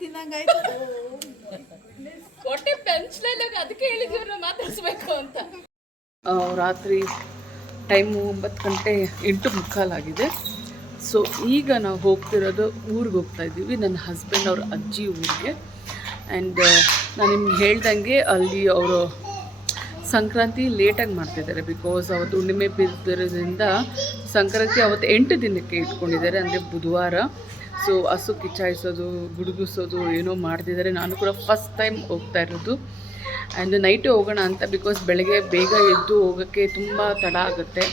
ತಿನ್ನಂಗಾಯ್ತು. ಹೊಟ್ಟೆ ಪೆನ್ಸ್ಲೆಲ್ಲ ಅದಕ್ಕೆ ಹೇಳಿದ್ವಿ ಮಾತಾಡಿಸ್ಬೇಕು ಅಂತ. ರಾತ್ರಿ ಟೈಮು 9 ಗಂಟೆ 8:45 ಆಗಿದೆ. ಸೊ ಈಗ ನಾವು ಹೋಗ್ತಿರೋದು ಊರಿಗೆ ಹೋಗ್ತಾ ಇದ್ದೀವಿ, ನನ್ನ ಹಸ್ಬೆಂಡ್ ಅವ್ರ ಅಜ್ಜಿ ಊರಿಗೆ. ಆ್ಯಂಡ್ ನಾನು ನಿಮ್ಗೆ ಹೇಳ್ದಂಗೆ ಅಲ್ಲಿ ಅವರು ಸಂಕ್ರಾಂತಿ ಲೇಟಾಗಿ ಮಾಡ್ತಿದ್ದಾರೆ. ಬಿಕಾಸ್ ಅವತ್ತು ಹುಣ್ಣಿಮೆ ಬಿದ್ದಿರೋದ್ರಿಂದ ಸಂಕ್ರಾಂತಿ ಅವತ್ತು 8 ದಿನಕ್ಕೆ ಇಟ್ಕೊಂಡಿದ್ದಾರೆ, ಅಂದರೆ ಬುಧವಾರ. ಸೊ ಹಸು ಕಿಚ್ಚಾಯಿಸೋದು, ಗುಡುಗಿಸೋದು ಏನೋ ಮಾಡ್ತಿದ್ದಾರೆ. ನಾನು ಕೂಡ ಫಸ್ಟ್ ಟೈಮ್ ಹೋಗ್ತಾ ಇರೋದು. ಆ್ಯಂಡ್ ನೈಟೇ ಹೋಗೋಣ ಅಂತ, ಬಿಕಾಸ್ ಬೆಳಗ್ಗೆ ಬೇಗ ಎದ್ದು ಹೋಗೋಕ್ಕೆ ತುಂಬ ತಡ ಆಗುತ್ತೆ,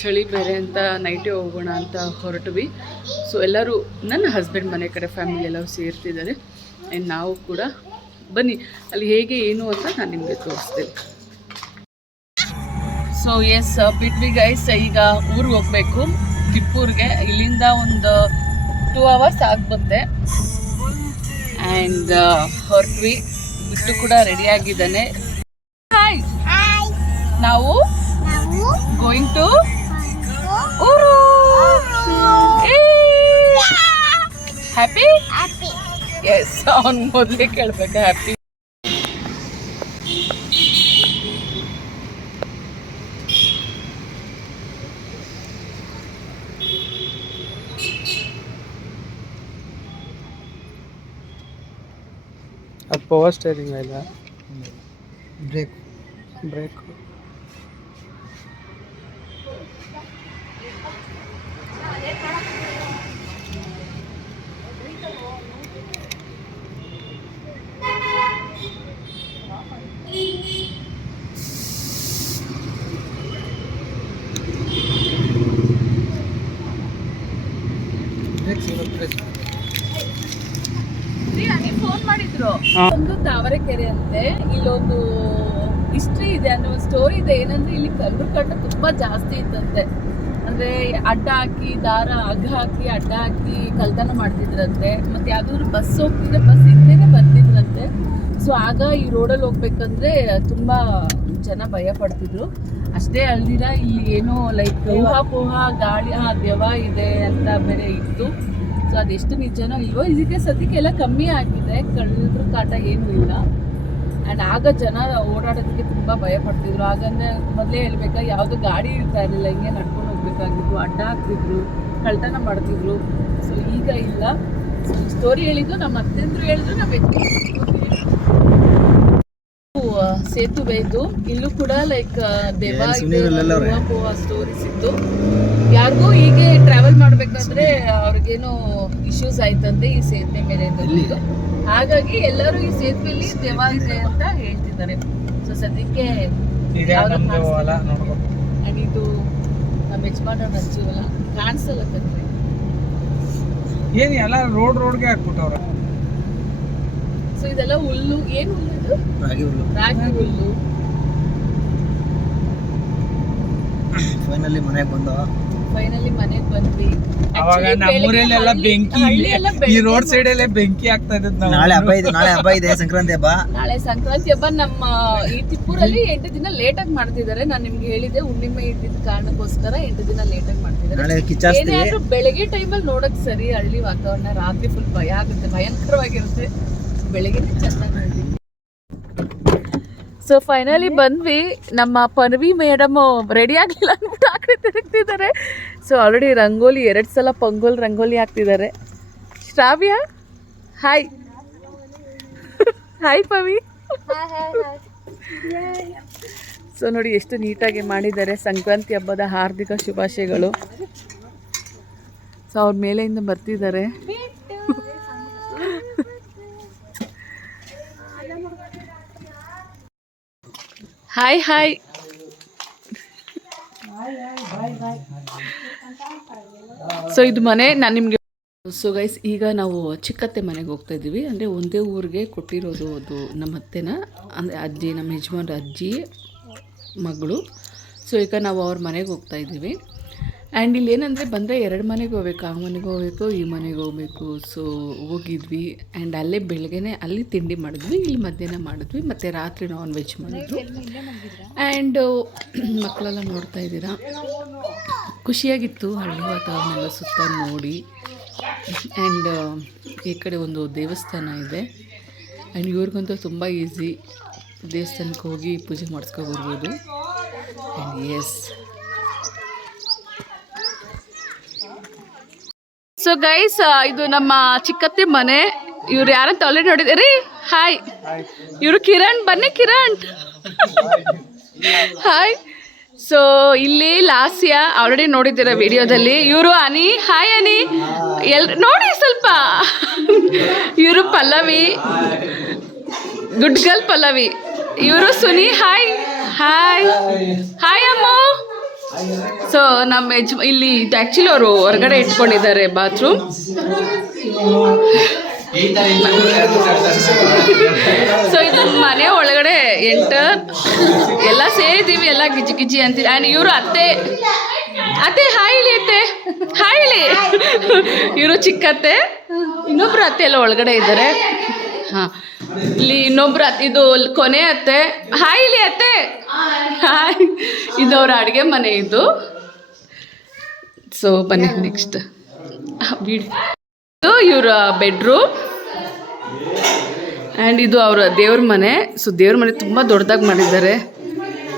ಚಳಿ ಬೇರೆ ಅಂತ ನೈಟೇ ಹೋಗೋಣ ಅಂತ ಹೊರಟ್ವಿ. ಸೊ ಎಲ್ಲರೂ ನನ್ನ ಹಸ್ಬೆಂಡ್ ಮನೆ ಕಡೆ ಫ್ಯಾಮಿಲಿ ಎಲ್ಲರೂ ಸೇರ್ತಿದ್ದಾರೆ. ಆ್ಯಂಡ್ ನಾವು ಕೂಡ ಬನ್ನಿ ಅಲ್ಲಿ ಹೇಗೆ ಏನು ಅಂತ ನಾನು ನಿಮಗೆ ತೋರಿಸ್ತೀನಿ. ಸೊ ಎಸ್ ಬಿಟ್ವಿ ಗೈಸ್, ಈಗ ಊರಿಗೆ ಹೋಗಬೇಕು ತಿಪ್ಪೂರಿಗೆ. ಇಲ್ಲಿಂದ ಒಂದು 2 hours ಆಗ್ಬತ್ತೆ. ಆ್ಯಂಡ್ ಹೊರಟ್ವಿ. ಬಿಟ್ಟು ಕೂಡ ರೆಡಿ ಆಗಿದ್ದಾನೆ. ಹಾಯ್, ನಾವು ಗೋಯಿಂಗ್ ಟು ಊರು. ಹ್ಯಾಪಿ? ಎಸ್, ಅವ್ನು ಮೊದಲೇ ಕೇಳ್ಬೇಕು ಹ್ಯಾಪಿ. ಅದು ಪವರ್ ಸ್ಟೇರಿಂಗ್ ಇಲ್ಲ, ಬ್ರೇಕ್. ಫೋನ್ ಮಾಡಿದ್ರು, ಒಂದು ತಾವರೆಕೆರೆ ಅಂತೆ. ಇಲ್ಲೊಂದು ಹಿಸ್ಟ್ರಿ ಇದೆ, ಅಂದ್ರೆ ಒಂದು ಸ್ಟೋರಿ ಇದೆ. ಏನಂದ್ರೆ ಇಲ್ಲಿ ಕಳ್ಳರ ಕಾಟ ತುಂಬಾ ಜಾಸ್ತಿ ಇತ್ತಂತೆ. ಅಂದ್ರೆ ಅಡ್ಡ ಹಾಕಿ ದಾರ ಹಗ್ಗ ಹಾಕಿ ಅಡ್ಡ ಹಾಕಿ ಕಳ್ತನ ಮಾಡ್ತಿದ್ರಂತೆ. ಮತ್ತೆ ಯಾವ್ದಾದ್ರು ಬಸ್ ಹೋಗ್ತಿದ್ರೆ ಬಸ್ ಹಿಂದೆನೆ ಬರ್ತಿದ್ರಂತೆ. ಸೊ ಆಗ ಈ ರೋಡಲ್ಲಿ ಹೋಗ್ಬೇಕಂದ್ರೆ ತುಂಬಾ ಜನ ಭಯ ಪಡ್ತಿದ್ರು. ಅಷ್ಟೇ ಅಲ್ದಿರ ಇಲ್ಲಿ ಏನೋ ಲೈಕ್ ಊಹಾಪೋಹ ಗಾಳಿ ದೆವ್ವ ಇದೆ ಅಂತ ಬೇರೆ ಇತ್ತು. ಸೊ ಅದೆಷ್ಟು ನಿಜನೋ ಇಲ್ವೋ, ಇದಕ್ಕೆ ಸದ್ಯಕ್ಕೆಲ್ಲ ಕಮ್ಮಿ ಆಗಿದೆ, ಕಳ್ಳರ ಕಾಟ ಏನೂ ಇಲ್ಲ. ಆ್ಯಂಡ್ ಆಗ ಜನ ಓಡಾಡೋದಕ್ಕೆ ತುಂಬ ಭಯ ಪಡ್ತಿದ್ರು. ಆಗಂದ್ರೆ ಮೊದಲೇ ಹೇಳ್ಬೇಕಾ, ಯಾವುದು ಗಾಡಿ ಇರ್ತಾ ಇರಲಿಲ್ಲ, ಹಿಂಗೆ ನಡ್ಕೊಂಡು ಹೋಗ್ಬೇಕಾಗಿತ್ತು, ಅಡ್ಡ ಹಾಕ್ತಿದ್ರು, ಕಳ್ತನ ಮಾಡ್ತಿದ್ರು. ಸೊ ಈಗ ಇಲ್ಲ. ಸೊ ಸ್ಟೋರಿ ಹೇಳಿದ್ದು ನಮ್ಮ ಅತ್ತೆಂದ್ರು ಹೇಳಿದ್ರು, ನಮ್ಮ ಸೇತುವೆ ಇದು. ಇಲ್ಲೂ ಕೂಡ ಲೈಕ್ ದೆವ್ವ ಸ್ಟೋರೀಸ್ ಇತ್ತು. ಯಾರಿಗೂ ಹೀಗೆ ಟ್ರಾವೆಲ್ ಮಾಡ್ಬೇಕಾದ್ರೆ ಅವ್ರಿಗೇನೋ ಇಶ್ಯೂಸ್ ಆಯ್ತಂತೆ ಈ ಸೇತುವೆ ಮೇಲೆ ಇದ್ದು. ಹಾಗಾಗಿ ಎಲ್ಲರೂ ಈ ಸೇತುವೆಯಲ್ಲಿ ದೆವ್ವ ಇದೆ ಅಂತ ಹೇಳ್ತಿದ್ದಾರೆ. ಸೊ ಸದ್ಯಕ್ಕೆ ಇದು ನಮ್ಮ ಯಜಮಾನ ಅಜ್ಜಿ ಹೊಲ ಕಾಣಿಸಲ್ಲ ಕಣ್ರಿ. ಏನು ಎಲ್ಲ ರೋಡ್ಗೆ ಹಾಕ್ಬಿಟ್ಟವ್ರ. ಸೊ ಇದೆಲ್ಲ ಹುಲ್ಲು. ಏನು ಹುಲ್ಲು ಇದು? ರಾಗಿ ಹುಲ್ಲು. ಫೈನಲಿ ಮನೆಗೆ ಬಂದ್ವಿ. ಅವಾಗ ನಮ್ಮೂರಲ್ಲೆಲ್ಲ ಬೆಂಕಿ, ಈ ರೋಡ್ ಸೈಡ್ ಅಲ್ಲೇ ಬೆಂಕಿ ಆಗ್ತಾ ಇದ್ದದ್ದು. ನಾಳೆ ಹಬ್ಬ ಇದೆ, ಸಂಕ್ರಾಂತಿ ಹಬ್ಬ. ನಾಳೆ ಸಂಕ್ರಾಂತಿ ಹಬ್ಬ ನಮ್ಮ ಈ ತಿಪ್ಪೂರಲ್ಲಿ 8 ದಿನ ಲೇಟ್ ಆಗಿ ಮಾಡ್ತಿದ್ದಾರೆ. ನಾನು ನಿಮ್ಗೆ ಹೇಳಿದೆ, ಹುಣ್ಣಿಮೆ ಇದ್ದಿದ್ದ ಕಾರಣಕ್ಕೋಸ್ಕರ 8 ದಿನ ಲೇಟ್ ಆಗಿ ಮಾಡ್ತಿದ್ದಾರೆ. ಏನಾದ್ರೂ ಬೆಳಗ್ಗೆ ಟೈಮಲ್ಲಿ ನೋಡಕ್ ಸರಿ, ಹಳ್ಳಿ ವಾತಾವರಣ. ರಾತ್ರಿ ಫುಲ್ ಭಯ ಆಗುತ್ತೆ, ಭಯಂಕರವಾಗಿರುತ್ತೆ. ಬೆಳಗ್ಗೆ ಚೆನ್ನಾಗಿ ನೋಡ್ತೀವಿ. ಸೊ ಫೈನಲಿ ಬಂದ್ವಿ. ನಮ್ಮ ಪರ್ವಿ ಮೇಡಮ್ ರೆಡಿ ಆಗಲಿಲ್ಲ ಅಂದ್ಬಿಟ್ಟು ಆ ಕಡೆ ತಿರುಗ್ತಿದ್ದಾರೆ. ಸೊ ಆಲ್ರೆಡಿ ರಂಗೋಲಿ 2 ಸಲ ರಂಗೋಲಿ ಹಾಕ್ತಿದ್ದಾರೆ. ಶ್ರಾವ್ಯ ಹಾಯ್. ಹಾಯ್ ಪವಿ. ಸೊ ನೋಡಿ ಎಷ್ಟು ನೀಟಾಗಿ ಮಾಡಿದ್ದಾರೆ. ಸಂಕ್ರಾಂತಿ ಹಬ್ಬದ ಹಾರ್ದಿಕ ಶುಭಾಶಯಗಳು. ಸೊ ಅವ್ರ ಮೇಲೆಯಿಂದ ಬರ್ತಿದ್ದಾರೆ. Hi hi. ಸೊ ಇದು ಮನೆ ನಾನು ನಿಮಗೆ. ಸೊ ಗೈಸ್, ಈಗ ನಾವು ಚಿಕ್ಕತ್ತೆ ಮನೆಗೆ ಹೋಗ್ತಾ ಇದ್ದೀವಿ. ಅಂದರೆ ಒಂದೇ ಊರಿಗೆ ಕೊಟ್ಟಿರೋದು ಅದು ನಮ್ಮ ಅತ್ತೆನ, ಅಂದರೆ ಅಜ್ಜಿ, ನಮ್ಮ ಯಜಮಾನ್ರ ಅಜ್ಜಿ ಮಗಳು. ಸೊ ಈಗ ನಾವು ಅವ್ರ ಮನೆಗೆ ಹೋಗ್ತಾ ಇದ್ದೀವಿ. ಆ್ಯಂಡ್ ಇಲ್ಲಿ ಏನಂದರೆ ಬಂದರೆ 2 ಮನೆಗೆ ಹೋಗ್ಬೇಕು, ಆ ಮನೆಗೆ ಹೋಗಬೇಕು, ಈ ಮನೆಗೆ ಹೋಗಬೇಕು. ಸೊ ಹೋಗಿದ್ವಿ. ಆ್ಯಂಡ್ ಅಲ್ಲೇ ಬೆಳಗ್ಗೆನೇ ಅಲ್ಲಿ ತಿಂಡಿ ಮಾಡಿದ್ವಿ, ಇಲ್ಲಿ ಮಧ್ಯಾಹ್ನ ಮಾಡಿದ್ವಿ, ಮತ್ತು ರಾತ್ರಿ ನಾನ್ ವೆಜ್ ಮಾಡಿದ್ವಿ. ಆ್ಯಂಡ್ ಮಕ್ಕಳೆಲ್ಲ ನೋಡ್ತಾ ಇದ್ದೀರಾ, ಖುಷಿಯಾಗಿತ್ತು ಹಳ್ಳಿ ವಾತಾವರಣ ಎಲ್ಲ ಸುತ್ತ ನೋಡಿ. ಆ್ಯಂಡ್ ಈ ಕಡೆ ಒಂದು ದೇವಸ್ಥಾನ ಇದೆ. ಆ್ಯಂಡ್ ಇವ್ರಿಗಂತೂ ತುಂಬ ಈಸಿ, ದೇವಸ್ಥಾನಕ್ಕೆ ಹೋಗಿ ಪೂಜೆ ಮಾಡಿಸ್ಕೊಬರ್ಬೋದು. ಆ್ಯಂಡ್ ಎಸ್, ಸೊ ಗೈಸ್, ಇದು ನಮ್ಮ ಚಿಕ್ಕತ್ತಿ ಮನೆ. ಇವ್ರು ಯಾರಂತ ಆಲ್ರೆಡಿ ನೋಡಿದ್ದೀರಿ. ಹಾಯ್, ಇವರು ಕಿರಣ್. ಬನ್ನಿ ಕಿರಣ್. ಹಾಯ್. ಸೊ ಇಲ್ಲಿ ಲಾಸ್ಯ ಆಲ್ರೆಡಿ ನೋಡಿದ್ದೀರ ವಿಡಿಯೋದಲ್ಲಿ. ಇವರು ಅನಿ. ಹಾಯ್ ಅನಿ. ನೋಡಿ ಸ್ವಲ್ಪ. ಇವರು ಪಲ್ಲವಿ, ಗುಡ್ ಗರ್ಲ್ ಪಲ್ಲವಿ. ಇವರು ಸುನಿ. ಹಾಯ್ ಹಾಯ್ ಹಾಯ್ ಅಮ್ಮ. ಸೊ ನಮ್ಮ ಇಲ್ಲಿ ಆ್ಯಕ್ಚುಲಿ ಅವರು ಹೊರಗಡೆ ಇಟ್ಕೊಂಡಿದ್ದಾರೆ ಬಾತ್ರೂಮ್. ಸೊ ಇದು ಮನೆ ಒಳಗಡೆ ಎಂಟರ್ ಎಲ್ಲ ಸೇರಿದ್ದೀವಿ, ಎಲ್ಲ ಗಿಜಿ ಗಿಜಿ ಅಂತೀವಿ. ಆ್ಯಂಡ್ ಇವರು ಅತ್ತೆ. ಅತ್ತೆ ಹಾಯ್ ಹೇಳಿ. ಅತ್ತೆ ಹಾಯ್ ಹೇಳಿ. ಇವರು ಚಿಕ್ಕತ್ತೆ. ಇನ್ನೊಬ್ರು ಅತ್ತೆ ಎಲ್ಲ ಒಳಗಡೆ ಇದ್ದಾರೆ. ಹಾಂ, ಇಲ್ಲಿ ಇನ್ನೊಬ್ರು ಅತ್ತೆ, ಇದು ಕೊನೆ ಅತ್ತೆ. ಹಾಯ್ ಇಲ್ಲಿ ಅತ್ತೆ. ಹಾಯ್. ಇದು ಅವ್ರ ಅಡುಗೆ ಮನೆ ಇದು. ಸೊ ಬನ್ನಿ ನೆಕ್ಸ್ಟ್ ಇದು ಇವರ ಬೆಡ್ರೂಮ್. ಆ್ಯಂಡ್ ಇದು ಅವರ ದೇವ್ರ ಮನೆ. ಸೊ ದೇವ್ರ ಮನೆ ತುಂಬ ದೊಡ್ಡದಾಗಿ ಮಾಡಿದ್ದಾರೆ.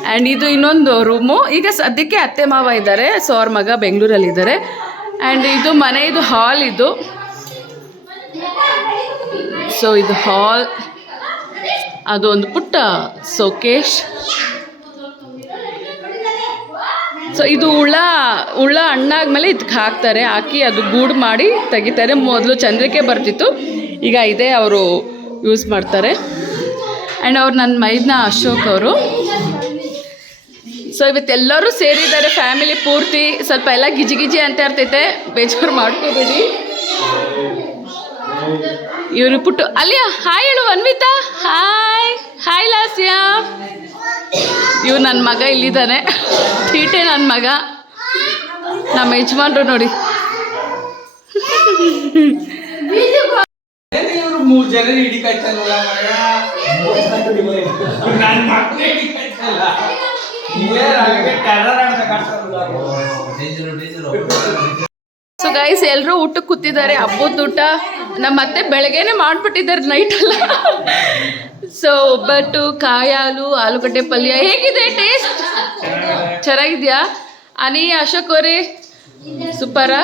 ಆ್ಯಂಡ್ ಇದು ಇನ್ನೊಂದು ರೂಮು. ಈಗ ಸದ್ಯಕ್ಕೆ ಅತ್ತೆ ಮಾವ ಇದ್ದಾರೆ. ಸೊ ಅವ್ರ ಮಗ ಬೆಂಗಳೂರಲ್ಲಿದ್ದಾರೆ. ಆ್ಯಂಡ್ ಇದು ಮನೆ, ಇದು ಹಾಲ್ ಇದು. ಸೊ ಇದು ಹಾಲ್. ಅದು ಒಂದು ಪುಟ್ಟ ಸೋಕೇಶ್. ಸೊ ಇದು ಹುಳ ಹಣ್ಣಾದ್ಮೇಲೆ ಇದಕ್ಕೆ ಹಾಕ್ತಾರೆ. ಹಾಕಿ ಅದು ಗೂಡು ಮಾಡಿ ತೆಗಿತಾರೆ. ಮೊದಲು ಚಂದ್ರಿಕೆ ಬರ್ತಿತ್ತು, ಈಗ ಇದೇ ಅವರು ಯೂಸ್ ಮಾಡ್ತಾರೆ. ಆ್ಯಂಡ್ ಅವ್ರು ನನ್ನ ಮೈದ್ನ ಅಶೋಕ್ ಅವರು. ಸೊ ಇವತ್ತೆಲ್ಲರೂ ಸೇರಿದ್ದಾರೆ ಫ್ಯಾಮಿಲಿ ಪೂರ್ತಿ. ಸ್ವಲ್ಪ ಎಲ್ಲ ಗಿಜಿ ಗಿಜಿ ಅಂತ ಇರ್ತೈತೆ, ಬೇಜಾರು ಮಾಡ್ಕೋಬೇಡಿ. ಇವರು ಪುಟ್ಟು ಅಲ್ಲಿಯ ಹಾಯ್ ಹೇಳು ಅನ್ವಿತಾ. ಹಾಯ್ ಹಾಯ್ ಲಾಸ್ಯ. ಇವ್ರು ನನ್ನ ಮಗ ಇಲ್ಲಿದ್ದಾನೆ, ತೀಟೆ ನನ್ನ ಮಗ. ನಮ್ಮ ಯಜಮಾನ್ರು ನೋಡಿ. ಸೊ ಗೈಸ್, ಎಲ್ಲರೂ ಊಟಕ್ಕೆ ಕೂತಿದ್ದಾರೆ, ಹಬ್ಬದ ಊಟ. ನಮ್ಮ ಅತ್ತೆ ಬೆಳಗ್ಗೆನೆ ಮಾಡಿಬಿಟ್ಟಿದ್ದಾರೆ ನೈಟೆಲ್ಲ. ಸೊ ಒಬ್ಬಟ್ಟು, ಕಾಯಿ ಹಾಲು, ಆಲೂಗಡ್ಡೆ ಪಲ್ಯ. ಹೇಗಿದೆ ಟೇಸ್ಟ್? ಚೆನ್ನಾಗಿದೆಯಾ ಅನಿ? ಅಶೋಕ್ ಅವರೇ ಸೂಪರಾ?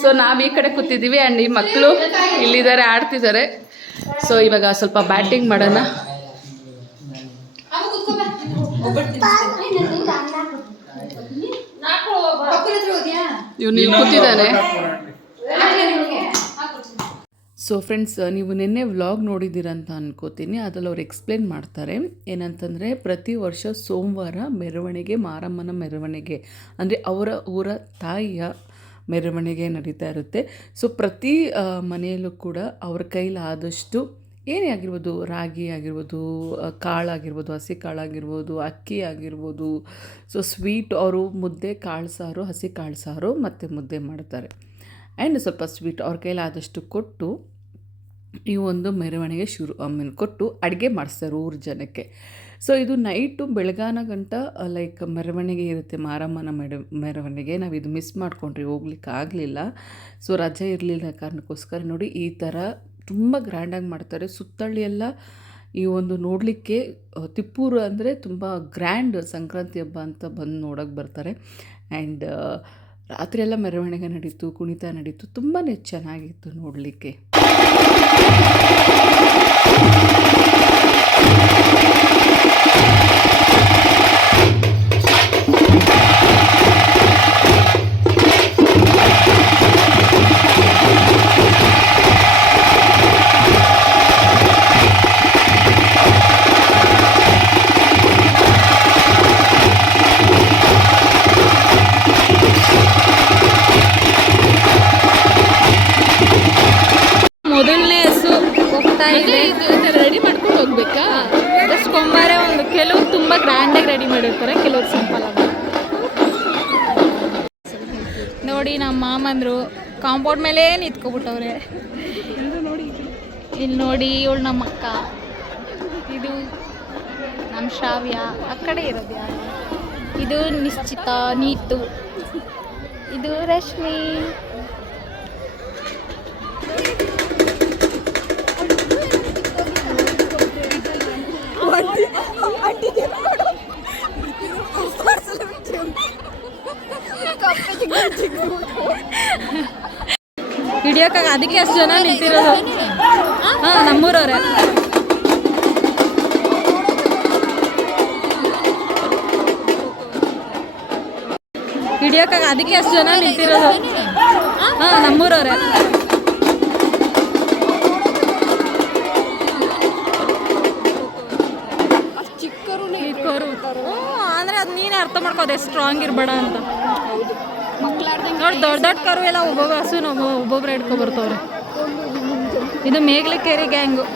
ಸೊ ನಾವು ಈ ಕಡೆ ಕೂತಿದ್ದೀವಿ. ಆ್ಯಂಡ್ ಈ ಮಕ್ಕಳು ಇಲ್ಲಿದ್ದಾರೆ, ಆಡ್ತಿದ್ದಾರೆ. ಸೊ ಇವಾಗ ಸ್ವಲ್ಪ ಬ್ಯಾಟಿಂಗ್ ಮಾಡೋಣ. ಇವನು ಇಲ್ಲಿ ಕೂತಿದ್ದಾನೆ. ಸೊ ಫ್ರೆಂಡ್ಸ್, ನೀವು ನಿನ್ನೆ ವ್ಲಾಗ್ ನೋಡಿದ್ದೀರ ಅಂತ ಅನ್ಕೋತೀನಿ. ಅದರಲ್ಲಿ ಅವ್ರು ಎಕ್ಸ್ಪ್ಲೇನ್ ಮಾಡ್ತಾರೆ ಏನಂತಂದರೆ, ಪ್ರತಿ ವರ್ಷ ಸೋಮವಾರ ಮೆರವಣಿಗೆ, ಮಾರಮ್ಮನ ಮೆರವಣಿಗೆ ಅಂದರೆ ಅವರ ಊರ ತಾಯಿಯ ಮೆರವಣಿಗೆ ನಡೀತಾ ಇರುತ್ತೆ. ಸೊ ಪ್ರತಿ ಮನೆಯಲ್ಲೂ ಕೂಡ ಅವ್ರ ಕೈಲಾದಷ್ಟು ಏನೇ ಆಗಿರ್ಬೋದು, ರಾಗಿ ಆಗಿರ್ಬೋದು, ಕಾಳಾಗಿರ್ಬೋದು, ಹಸಿ ಕಾಳಾಗಿರ್ಬೋದು, ಅಕ್ಕಿ ಆಗಿರ್ಬೋದು. ಸೊ ಸ್ವೀಟ್ ಅವರು ಮುದ್ದೆ, ಕಾಳು ಸಾರು, ಹಸಿ ಕಾಳು ಸಾರು ಮತ್ತು ಮುದ್ದೆ ಮಾಡ್ತಾರೆ. ಆ್ಯಂಡ್ ಸ್ವಲ್ಪ ಸ್ವೀಟ್ ಅವ್ರ ಕೈಲಾದಷ್ಟು ಕೊಟ್ಟು ಈ ಒಂದು ಮೆರವಣಿಗೆ ಕೊಟ್ಟು ಅಡುಗೆ ಮಾಡಿಸ್ತಾರೆ ಊರ ಜನಕ್ಕೆ. ಸೊ ಇದು ನೈಟು ಬೆಳಗಾನ ಗಂಟ ಲೈಕ್ ಮೆರವಣಿಗೆ ಇರುತ್ತೆ, ಮಾರಮ್ಮನ ಮೆರವಣಿಗೆ. ನಾವು ಇದು ಮಿಸ್ ಮಾಡ್ಕೊಂಡ್ರಿ, ಹೋಗ್ಲಿಕ್ಕೆ ಆಗಲಿಲ್ಲ. ಸೊ ರಜೆ ಇರಲಿಲ್ಲ ಕಾರಣಕ್ಕೋಸ್ಕರ ನೋಡಿ ಈ ಥರ ತುಂಬ ಗ್ರ್ಯಾಂಡಾಗಿ ಮಾಡ್ತಾರೆ. ಸುತ್ತಳ್ಳಿ ಎಲ್ಲ ಈ ಒಂದು ನೋಡಲಿಕ್ಕೆ ತಿಪ್ಪೂರು ಅಂದರೆ ತುಂಬ ಗ್ರ್ಯಾಂಡ್ ಸಂಕ್ರಾಂತಿ ಹಬ್ಬ ಅಂತ ಬಂದು ನೋಡೋಕ್ಕೆ ಬರ್ತಾರೆ. ಆ್ಯಂಡ್ ರಾತ್ರಿ ಎಲ್ಲ ಮೆರವಣಿಗೆ ನಡೀತು, ಕುಣಿತ ನಡೀತು, ತುಂಬಾ ಚೆನ್ನಾಗಿತ್ತು ನೋಡಲಿಕ್ಕೆ. ಮೊದಲನೇ ಹಸು ಹೋಗ್ತಾ ಇದೆ. ರೆಡಿ ಮಾಡ್ಕೊಂಡು ಹೋಗ್ಬೇಕಾ? ಜಸ್ಟ್ ಕೊಂಬಾರೆ ಒಂದು ಕೆಲವರು ತುಂಬ ಗ್ರ್ಯಾಂಡಾಗಿ ರೆಡಿ ಮಾಡಿರ್ತಾರೆ, ಕೆಲವರು ಸಿಂಪಲ್ ಆಗಿ. ನೋಡಿ ನಮ್ಮ ಮಾಮಂದರು ಕಾಂಪೌಂಡ್ ಮೇಲೆ ನಿಂತ್ಕೊಬಿಟ್ಟವ್ರೆ. ಇಲ್ಲಿ ನೋಡಿ, ಇವಳು ನಮ್ಮ ಅಕ್ಕ, ಇದು ನಮ್ಮ ಶ್ರಾವ್ಯ, ಆ ಕಡೆ ಇರೋದು ಯಾರು, ಇದು ನಿಶ್ಚಿತ, ನೀತು, ಇದು ರಶ್ಮಿ, ಹಿಡಿಯೋಕ್ಕಾಗ ಅದಕ್ಕೆ ಅಷ್ಟು ಜನ ನಿಂತಿರೋದು. ಹಾಂ, ನಮ್ಮೂರವ್ರೆ. ಹಿಡಿಯೋಕ್ಕಾಗ ಅದಕ್ಕೆ ಅಷ್ಟು ಜನ ನಿಂತಿರೋದು. ಹಾಂ, ನಮ್ಮೂರವ್ರೆ. ಚಿಕ್ಕವರು ಅಂದರೆ ಅದು ನೀನೇ ಅರ್ಥ ಮಾಡ್ಕೋದೆ ಸ್ಟ್ರಾಂಗ್ ಇರಬೇಡ ಅಂತ. ನೋಡಿ, ದೊಡ್ಡ ದೊಡ್ಡ ಕರು ಎಲ್ಲ ಒಬ್ಬೊಬ್ಬ ಹಸುನ ಒಬ್ಬೊಬ್ರು ಹಿಡ್ಕೊ ಬರ್ತವ್ರೆ. ಇದು ಮೇಗ್ಲಿಕೇರಿ ಗ್ಯಾಂಗು.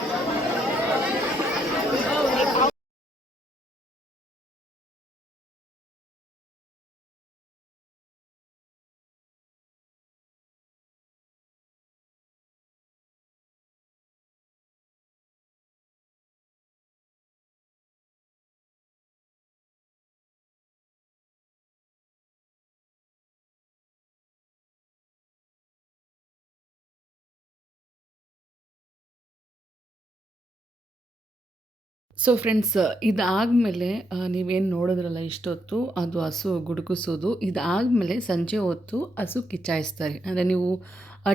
ಸೊ ಫ್ರೆಂಡ್ಸ್, ಇದಾದಮೇಲೆ ನೀವೇನು ನೋಡಿದ್ರಲ್ಲ ಇಷ್ಟೊತ್ತು, ಅದು ಹಸು ಗುಡುಗಿಸೋದು. ಇದಾದಮೇಲೆ ಸಂಜೆ ಹೊತ್ತು ಹಸು ಕಿಚ್ಚಾಯಿಸ್ತಾರೆ. ಅಂದರೆ ನೀವು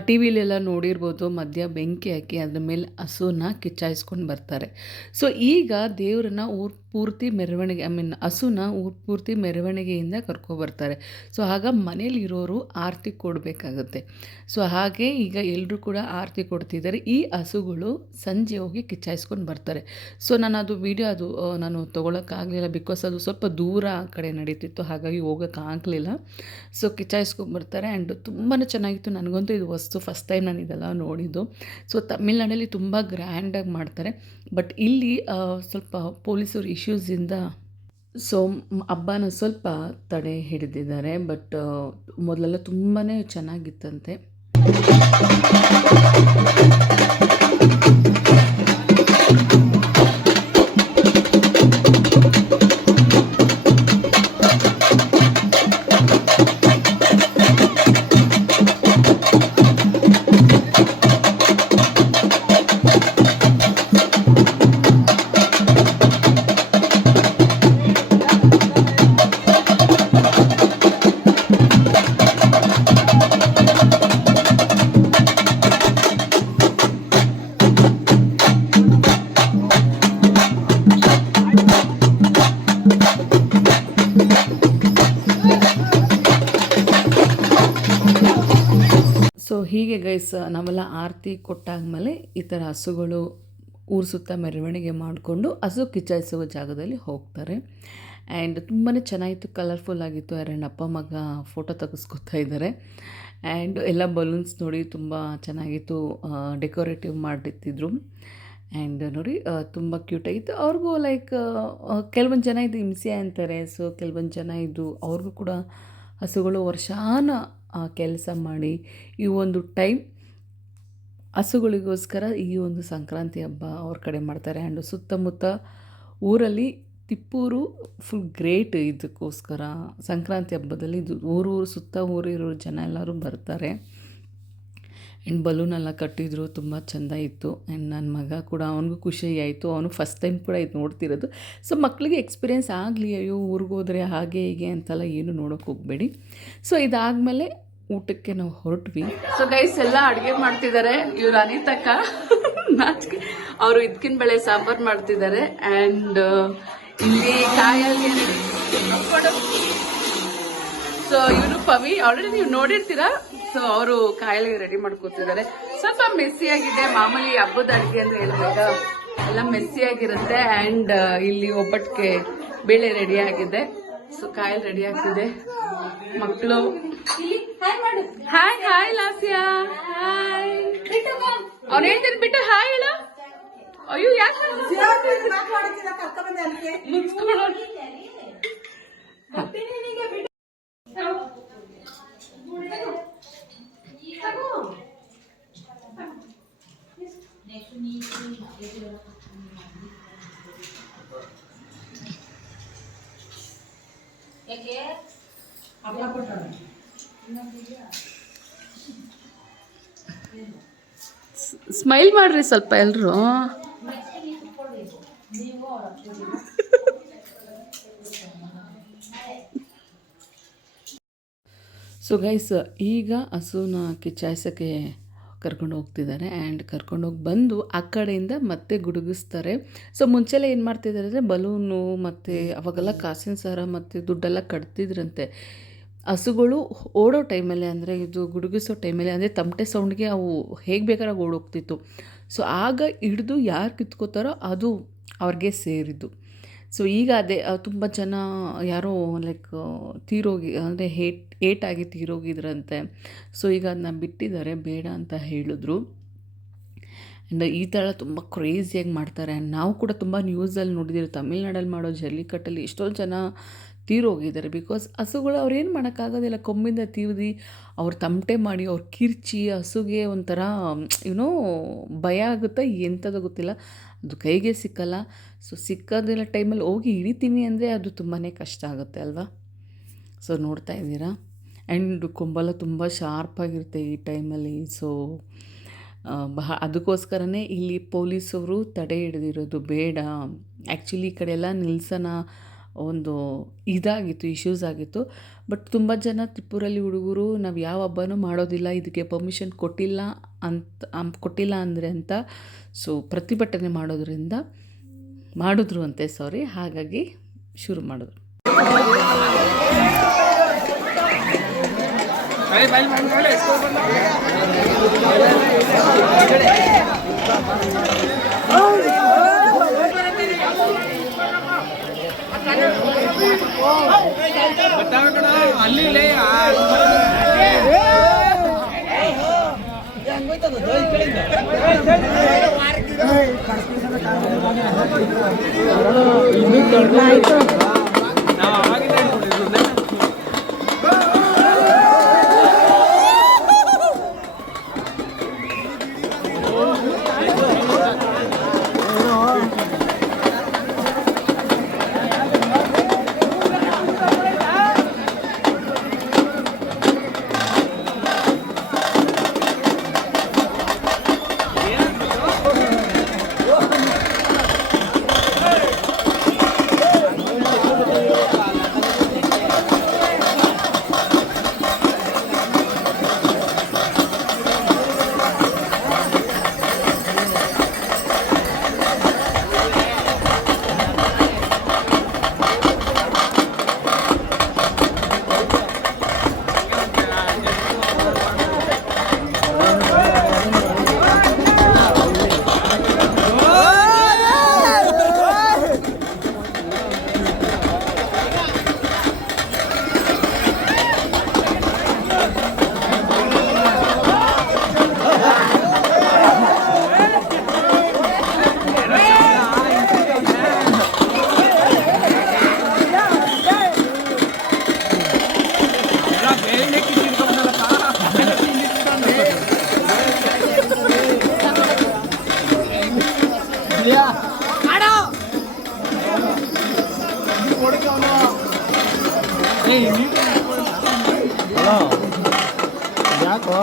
ಟಿ ವಿಲೆಲ್ಲ ನೋಡಿರ್ಬೋದು, ಮಧ್ಯ ಬೆಂಕಿ ಹಾಕಿ ಅದ್ರ ಮೇಲೆ ಹಸುನ ಕಿಚ್ಚಾಯಿಸ್ಕೊಂಡು ಬರ್ತಾರೆ. ಸೊ ಈಗ ದೇವ್ರನ್ನ ಊರು ಪೂರ್ತಿ ಮೆರವಣಿಗೆ, ಹಸುನ ಊರು ಪೂರ್ತಿ ಮೆರವಣಿಗೆಯಿಂದ ಕರ್ಕೊಬರ್ತಾರೆ. ಸೊ ಆಗ ಮನೇಲಿರೋರು ಆರತಿ ಕೊಡಬೇಕಾಗತ್ತೆ. ಸೊ ಹಾಗೆ ಈಗ ಎಲ್ಲರೂ ಕೂಡ ಆರತಿ ಕೊಡ್ತಿದ್ದಾರೆ. ಈ ಹಸುಗಳು ಸಂಜೆ ಹೋಗಿ ಕಿಚ್ಚಾಯಿಸ್ಕೊಂಡು ಬರ್ತಾರೆ. ಸೊ ನಾನು ಅದು ವಿಡಿಯೋ ನಾನು ತೊಗೊಳಕ್ಕಾಗಲಿಲ್ಲ, ಬಿಕಾಸ್ ಅದು ಸ್ವಲ್ಪ ದೂರ ಆ ಕಡೆ ನಡೀತಿತ್ತು, ಹಾಗಾಗಿ ಹೋಗೋಕ್ಕಾಗಲಿಲ್ಲ. ಸೊ ಕಿಚ್ಚಾಯಿಸ್ಕೊಂಡ್ಬರ್ತಾರೆ. ಆ್ಯಂಡ್ ತುಂಬಾ ಚೆನ್ನಾಗಿತ್ತು. ನನಗಂತೂ ಇದು ಫಸ್ಟ್ ಟೈಮ್ ನಾನು ಇದೆಲ್ಲ ನೋಡಿದ್ದು. ಸೊ ತಮಿಳ್ನಾಡಲ್ಲಿ ತುಂಬ ಗ್ರ್ಯಾಂಡಾಗಿ ಮಾಡ್ತಾರೆ. ಬಟ್ ಇಲ್ಲಿ ಸ್ವಲ್ಪ ಪೊಲೀಸರು ಇಶ್ಯೂಸಿಂದ ಸೊ ಹಬ್ಬನ ಸ್ವಲ್ಪ ತಡೆ ಹಿಡಿದಿದ್ದಾರೆ. ಬಟ್ ಮೊದಲೆಲ್ಲ ತುಂಬಾ ಚೆನ್ನಾಗಿತ್ತಂತೆ. ಸೊ ಹೀಗೆ ಗೈಸ್, ನಾವೆಲ್ಲ ಆರತಿ ಕೊಟ್ಟಾದ್ಮೇಲೆ ಈ ಥರ ಹಸುಗಳು ಊರು ಸುತ್ತ ಮೆರವಣಿಗೆ ಮಾಡಿಕೊಂಡು ಹಸು ಕಿಚ್ಚಾಯಿಸುವ ಜಾಗದಲ್ಲಿ ಹೋಗ್ತಾರೆ. ಆ್ಯಂಡ್ ತುಂಬಾ ಚೆನ್ನಾಗಿತ್ತು, ಕಲರ್ಫುಲ್ ಆಗಿತ್ತು. ಯಾರನ್ನ ಅಪ್ಪ ಮಗ ಫೋಟೋ ತೆಗೆಸ್ಕೊತಾ ಇದ್ದಾರೆ. ಆ್ಯಂಡ್ ಎಲ್ಲ ಬಲೂನ್ಸ್ ನೋಡಿ ತುಂಬ ಚೆನ್ನಾಗಿತ್ತು, ಡೆಕೋರೇಟಿವ್ ಮಾಡಿರ್ತಿದ್ರು. ಆ್ಯಂಡ್ ನೋಡಿ ತುಂಬ ಕ್ಯೂಟಾಗಿತ್ತು. ಅವ್ರಿಗೂ ಲೈಕ್ ಕೆಲವೊಂದು ಜನ ಇದು ಹಿಂಸೆ ಅಂತಾರೆ. ಸೊ ಕೆಲವೊಂದು ಜನ ಇದು ಅವ್ರಿಗೂ ಕೂಡ ಹಸುಗಳು ವರ್ಷಾನ ಕೆಲಸ ಮಾಡಿ ಈ ಒಂದು ಟೈಮ್ ಹಸುಗಳಿಗೋಸ್ಕರ ಈ ಒಂದು ಸಂಕ್ರಾಂತಿ ಹಬ್ಬ ಅವ್ರ ಕಡೆ ಮಾಡ್ತಾರೆ. ಆ್ಯಂಡ್ ಸುತ್ತಮುತ್ತ ಊರಲ್ಲಿ ತಿಪ್ಪೂರು ಫುಲ್ ಗ್ರೇಟ್. ಇದಕ್ಕೋಸ್ಕರ ಸಂಕ್ರಾಂತಿ ಹಬ್ಬದಲ್ಲಿ ಇದು ಊರು ಸುತ್ತ ಊರಿರೋ ಜನ ಎಲ್ಲರೂ ಬರ್ತಾರೆ. ಆ್ಯಂಡ್ ಬಲೂನೆಲ್ಲ ಕಟ್ಟಿದ್ರು, ತುಂಬ ಚೆಂದ ಇತ್ತು. ಆ್ಯಂಡ್ ನನ್ನ ಮಗ ಕೂಡ ಅವನಿಗೂ ಖುಷಿ ಆಯಿತು. ಅವನು ಫಸ್ಟ್ ಟೈಮ್ ಕೂಡ ಇದು ನೋಡ್ತಿರೋದು. ಸೊ ಮಕ್ಕಳಿಗೆ ಎಕ್ಸ್ಪೀರಿಯೆನ್ಸ್ ಆಗಲಿ, ಅಯ್ಯೋ ಊರಿಗೆ ಹೋದರೆ ಹಾಗೆ ಹೀಗೆ ಅಂತೆಲ್ಲ ಏನು ನೋಡೋಕೆ ಹೋಗಬೇಡಿ. ಸೊ ಇದಾದಮೇಲೆ ಊಟಕ್ಕೆ ನಾವು ಹೊರಟ್ವಿ. ಸೊ ಗೈಸ್ ಎಲ್ಲ ಅಡುಗೆ ಮಾಡ್ತಿದ್ದಾರೆ. ಇವ್ರು ಅನಿತಕ್ಕ ನಾಚಿಕೆ, ಅವರು ಇದಕ್ಕಿನ ಬೆಳೆ ಸಾಂಬಾರು ಮಾಡ್ತಿದ್ದಾರೆ. ಆ್ಯಂಡ್ ಇಲ್ಲಿ ಕಾಯಲ್ಲಿ ಸೊ ಇವರು ಪವಿ ಆಲ್ರೆಡಿ ನೀವು ನೋಡಿರ್ತೀರಾ. ಸೊ ಅವರು ಕಾಯಿಲೆ ರೆಡಿ ಮಾಡ್ಕೊತಿದ್ದಾರೆ. ಸ್ವಲ್ಪ ಮೆಸ್ಸಿ ಆಗಿದೆ, ಮಾಮೂಲಿ ಹಬ್ಬದ ಅಡುಗೆ ಅಂದ್ರೆ ಹೇಳ್ಬೇಕಾ, ಎಲ್ಲ ಮೆಸ್ಸಿ ಆಗಿರುತ್ತೆ. ಆ್ಯಂಡ್ ಇಲ್ಲಿ ಒಬ್ಬಟ್ಟಿಗೆ ಬೇಳೆ ರೆಡಿ ಆಗಿದೆ. ಸೊ ಕಾಯಿಲೆ ರೆಡಿ ಆಗ್ತಿದೆ. ಮಕ್ಕಳು ಹಾಯ್ ಹಾಯ್ ಲಾಸ್ಯ ಹಾಯ್, ಅವ್ನು ಹೇಳ್ತೀನಿ ಬಿಟ್ಟು ಹಾಯ್ ಹೇಳ. ಅಯ್ಯೋ ಯಾಕೆ ಸ್ಮೈಲ್ ಮಾಡ್ರಿ ಸ್ವಲ್ಪ ಎಲ್ರು. ಸೊ ಗೈಸ್, ಈಗ ಹಸುನ ಕಿಚ್ಚಾಯಿಸೋಕ್ಕೆ ಕರ್ಕೊಂಡು ಹೋಗ್ತಿದ್ದಾರೆ. ಆ್ಯಂಡ್ ಕರ್ಕೊಂಡೋಗಿ ಬಂದು ಆ ಕಡೆಯಿಂದ ಮತ್ತೆ ಗುಡುಗಿಸ್ತಾರೆ. ಸೊ ಮುಂಚೆಲ್ಲ ಏನು ಮಾಡ್ತಿದ್ದಾರೆ ಅಂದರೆ ಬಲೂನು ಮತ್ತು ಅವಾಗೆಲ್ಲ ಕಾಸಿನ ಸರ ಮತ್ತು ದುಡ್ಡೆಲ್ಲ ಕಟ್ತಿದ್ರಂತೆ. ಹಸುಗಳು ಓಡೋ ಟೈಮಲ್ಲಿ, ಅಂದರೆ ಇದು ಗುಡುಗಿಸೋ ಟೈಮಲ್ಲಿ, ಅಂದರೆ ತಮಟೆ ಸೌಂಡ್ಗೆ ಅವು ಹೇಗೆ ಬೇಕಾದ್ರೆ ಓಡೋಗ್ತಿತ್ತು. ಸೊ ಆಗ ಹಿಡಿದು ಯಾರು ಕಿತ್ಕೋತಾರೋ ಅದು ಅವ್ರಿಗೆ ಸೇರಿದ್ದು. ಸೊ ಈಗ ಅದೇ ತುಂಬ ಜನ ಯಾರೋ ಲೈಕ್ ತೀರೋಗಿ, ಅಂದರೆ ಏಟಾಗಿ ತೀರೋಗಿದ್ರಂತೆ. ಸೊ ಈಗ ಅದನ್ನ ಬಿಟ್ಟಿದ್ದಾರೆ, ಬೇಡ ಅಂತ ಹೇಳಿದ್ರು. ಆ್ಯಂಡ್ ಈ ಥರ ತುಂಬ ಕ್ರೇಜಿಯಾಗಿ ಮಾಡ್ತಾರೆ. ನಾವು ಕೂಡ ತುಂಬ ನ್ಯೂಸಲ್ಲಿ ನೋಡಿದ್ದೀವಿ, ತಮಿಳ್ನಾಡಲ್ಲಿ ಮಾಡೋ ಜಲ್ಲಿಕಟ್ಟಲ್ಲಿ ಎಷ್ಟೊಂದು ಜನ ತೀರೋಗಿದ್ದಾರೆ. ಬಿಕಾಸ್ ಹಸುಗಳು ಅವ್ರೇನು ಮಾಡೋಕ್ಕಾಗೋದಿಲ್ಲ, ಕೊಂಬಿಂದ ತೀವ್ದು ಅವ್ರು ತಮಟೆ ಮಾಡಿ ಅವ್ರು ಕಿರ್ಚಿ ಹಸುಗೆ ಒಂಥರ ಏನೋ ಭಯ ಆಗುತ್ತಾ ಎಂಥದ್ದು ಗೊತ್ತಿಲ್ಲ, ಅದು ಕೈಗೆ ಸಿಕ್ಕಲ್ಲ. ಸೊ ಸಿಕ್ಕೋದಿಲ್ಲ ಟೈಮಲ್ಲಿ ಹೋಗಿ ಹಿಡಿತೀನಿ ಅಂದರೆ ಅದು ತುಂಬಾ ಕಷ್ಟ ಆಗುತ್ತೆ ಅಲ್ವಾ. ಸೊ ನೋಡ್ತಾ ಇದ್ದೀರಾ. ಆ್ಯಂಡ್ ಕೊಂಬೆಲ್ಲ ತುಂಬ ಶಾರ್ಪಾಗಿರುತ್ತೆ ಈ ಟೈಮಲ್ಲಿ. ಸೊ ಅದಕ್ಕೋಸ್ಕರನೇ ಇಲ್ಲಿ ಪೊಲೀಸವರು ತಡೆ ಹಿಡಿದಿರೋದು, ಬೇಡ ಆ್ಯಕ್ಚುಲಿ ಈ ಕಡೆ ಎಲ್ಲ ನಿಲ್ಸೋಣ ಒಂದು ಇದಾಗಿತ್ತು, ಇಶ್ಯೂಸ್ ಆಗಿತ್ತು. ಬಟ್ ತುಂಬ ಜನ ತ್ರಿಪುರಲ್ಲಿ ಹುಡುಗರು ನಾವು ಯಾವ ಹಬ್ಬನೂ ಮಾಡೋದಿಲ್ಲ, ಇದಕ್ಕೆ ಪರ್ಮಿಷನ್ ಕೊಟ್ಟಿಲ್ಲ ಅಂದರೆ ಅಂತ ಸೊ ಪ್ರತಿಭಟನೆ ಮಾಡಿದ್ರು ಅಂತೆ, ಹಾಗಾಗಿ ಶುರು ಮಾಡಿದ್ರು. ಅಲ್ಲಿ ಯಾಕೋ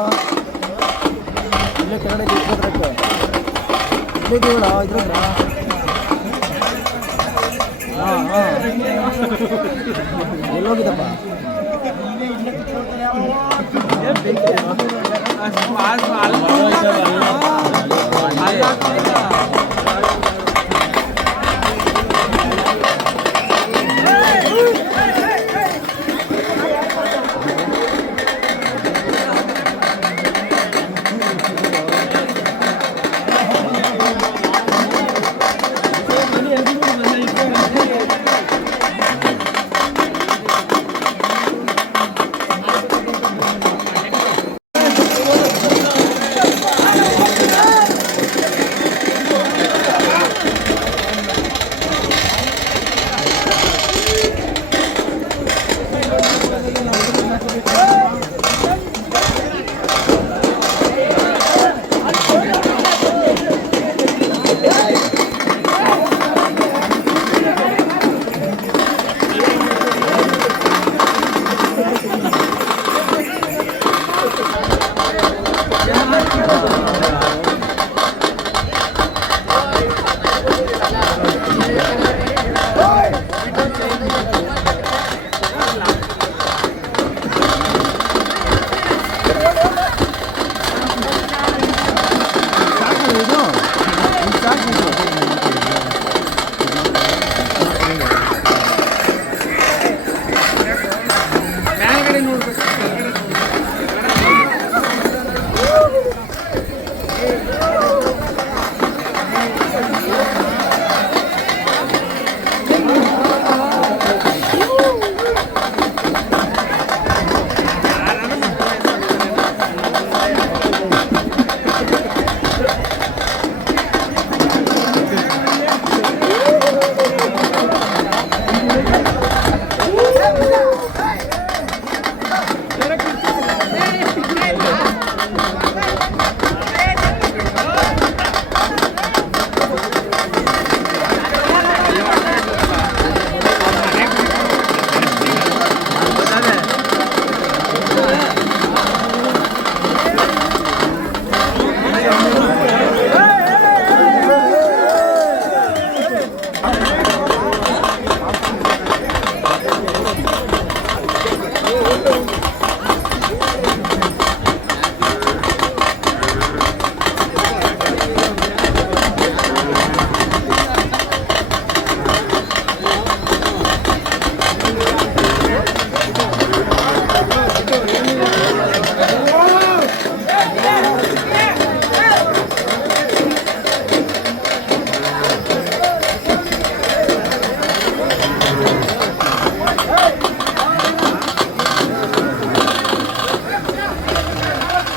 ಇಲ್ಲೇ ಕೆಳಗಡೆ ಇದ್ರಕ್ಕೆ ಇಲ್ಲಿದ್ದೀವಳ ಇದ್ರದ್ರ ಹಾಂ ಹಾಂ ಎಲ್ಲೋಗಿದ್ದಪ್ಪ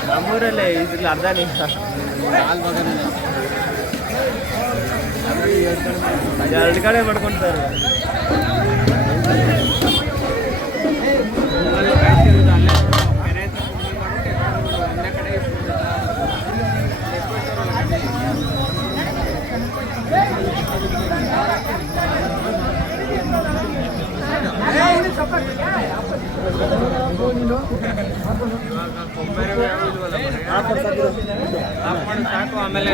ನಮ್ಮೂರಲ್ಲೇ ಇದ್ರಲ್ಲಿ ಅರ್ಧ ನಿಮಿಷ ಎರಡು ಕಡೆ ಮಾಡ್ಕೊಳ್ತಾರೆ. ಸಾಕು ಆಮೇಲೆ